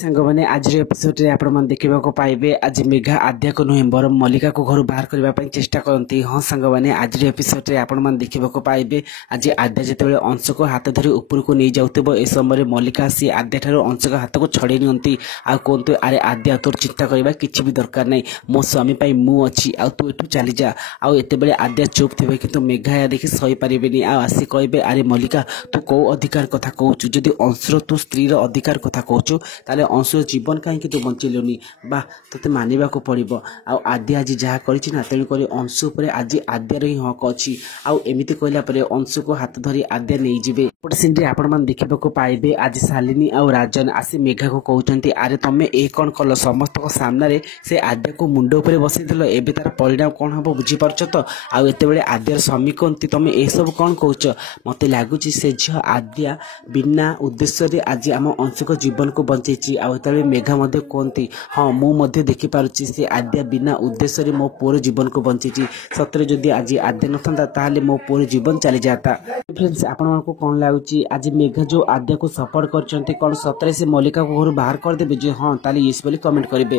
ସାଙ୍ଗମାନେ ଆଜିର ଏପିସୋଡରେ ଆପଣମାନେ ଦେଖିବାକୁ ପାଇବେ ଆଜି ମେଘା ଆଦ୍ୟାକୁ ନୁହେଁ ବରଂ ମଲ୍ଲିକାକୁ ଘରୁ ବାହାର କରିବା ପାଇଁ ଚେଷ୍ଟା କରନ୍ତି। ହଁ ସାଙ୍ଗମାନେ ଆଜିର ଏପିସୋଡରେ ଆପଣମାନେ ଦେଖିବାକୁ ପାଇବେ ଆଜି ଆଦ୍ୟା ଯେତେବେଳେ ଅଂଶକୁ ହାତ ଧରି ଉପରକୁ ନେଇ ଯାଉଥିବ ଏ ସମୟରେ ମଲ୍ଲିକା ଆସି ଆଦ୍ୟାଠାରୁ ଅଂଶକ ହାତକୁ ଛଡ଼େଇ ନିଅନ୍ତି ଆଉ କୁହନ୍ତୁ ଆରେ ଆଦ୍ୟା ତୋର ଚିନ୍ତା କରିବା କିଛି ବି ଦରକାର ନାହିଁ, ମୋ ସ୍ୱାମୀ ପାଇଁ ମୁଁ ଅଛି ଆଉ ତୁ ଏଠୁ ଚାଲିଯା। ଆଉ ଏତେବେଳେ ଆଦ୍ୟା ଚୁପ୍ ଥିବେ କିନ୍ତୁ ମେଘା ଏହା ଦେଖି ସହିପାରିବେନି ଆଉ ଆସି କହିବେ ଆରେ ମଲ୍ଲିକା ତୁ କୋଉ ଅଧିକାର କଥା କହୁଛୁ? ଯଦି ଅଂଶର ତୁ ସ୍ତ୍ରୀର ଅଧିକାର କଥା କହୁଛୁ ତାହେଲେ ଅଂଶର ଜୀବନ କାହିଁକି ତୁ ବଞ୍ଚିଲୁନି? ବା ତୋତେ ମାନିବାକୁ ପଡ଼ିବ। ଆଉ ଆଦ୍ୟା ଆଜି ଯାହା କରିଛି ନା ତେଣୁକରି ଅଂଶ ଉପରେ ଆଜି ଆଦ୍ୟାର ହିଁ ହକ ଅଛି। ଆଉ ଏମିତି କହିଲା ପରେ ଅଂଶକୁ ହାତ ଧରି ଆଦ୍ୟା ନେଇଯିବେ। ଗୋଟେ ସିନରେ ଆପଣମାନେ ଦେଖିବାକୁ ପାଇବେ ଆଜି ଶାଲିନୀ ଆଉ ରାଜନ ଆସି ମେଘାକୁ କହୁଛନ୍ତି ଆରେ ତମେ ଏ କ'ଣ କଲ? ସମସ୍ତଙ୍କ ସାମ୍ନାରେ ସେ ଆଦ୍ୟାକୁ ମୁଣ୍ଡ ଉପରେ ବସେଇଥିଲ, ଏବେ ତାର ପରିଣାମ କ'ଣ ହବ ବୁଝିପାରୁଛ ତ? ଆଉ ଏତେବେଳେ ଆଦ୍ୟାର ସ୍ୱାମୀ କୁହନ୍ତି ତମେ ଏସବୁ କ'ଣ କହୁଛ? ମୋତେ ଲାଗୁଛି ସେ ଝିଅ ଆଦ୍ୟା ବିନା ଉଦ୍ଦେଶ୍ୟରେ ଆଜି ଆମ ଅଂଶଙ୍କ ଜୀବନକୁ ବଞ୍ଚେଇଛି। ଆଉ ଯେତେବେଳେ ମେଘା ମଧ୍ୟ କୁହନ୍ତି ହଁ ମୁଁ ମଧ୍ୟ ଦେଖିପାରୁଛି ସେ ଆଦ୍ୟା ବିନା ଉଦ୍ଦେଶ୍ୟରେ ମୋ ପୁଅର ଜୀବନକୁ ବଞ୍ଚେଇଛି। ସତରେ ଯଦି ଆଜି ଆଦ୍ୟା ନଥାନ୍ତା ତାହେଲେ ମୋ ପୁଅର ଜୀବନ ଚାଲିଯାଆନ୍ତା। ଫ୍ରେଣ୍ଡସ୍ ଆପଣମାନଙ୍କୁ କ'ଣ ଲାଗୁଛି ଆଜି ମେଘା ଯେଉଁ ଆଦ୍ୟାକୁ ସପୋର୍ଟ କରିଛନ୍ତି କ'ଣ ସତରେ ସେ ମଲ୍ଲିକାକୁ ଘରୁ ବାହାର କରିଦେବେ? ଯେ ହଁ ତାହେଲେ ୟେସ୍ ବୋଲି କମେଣ୍ଟ କରିବେ।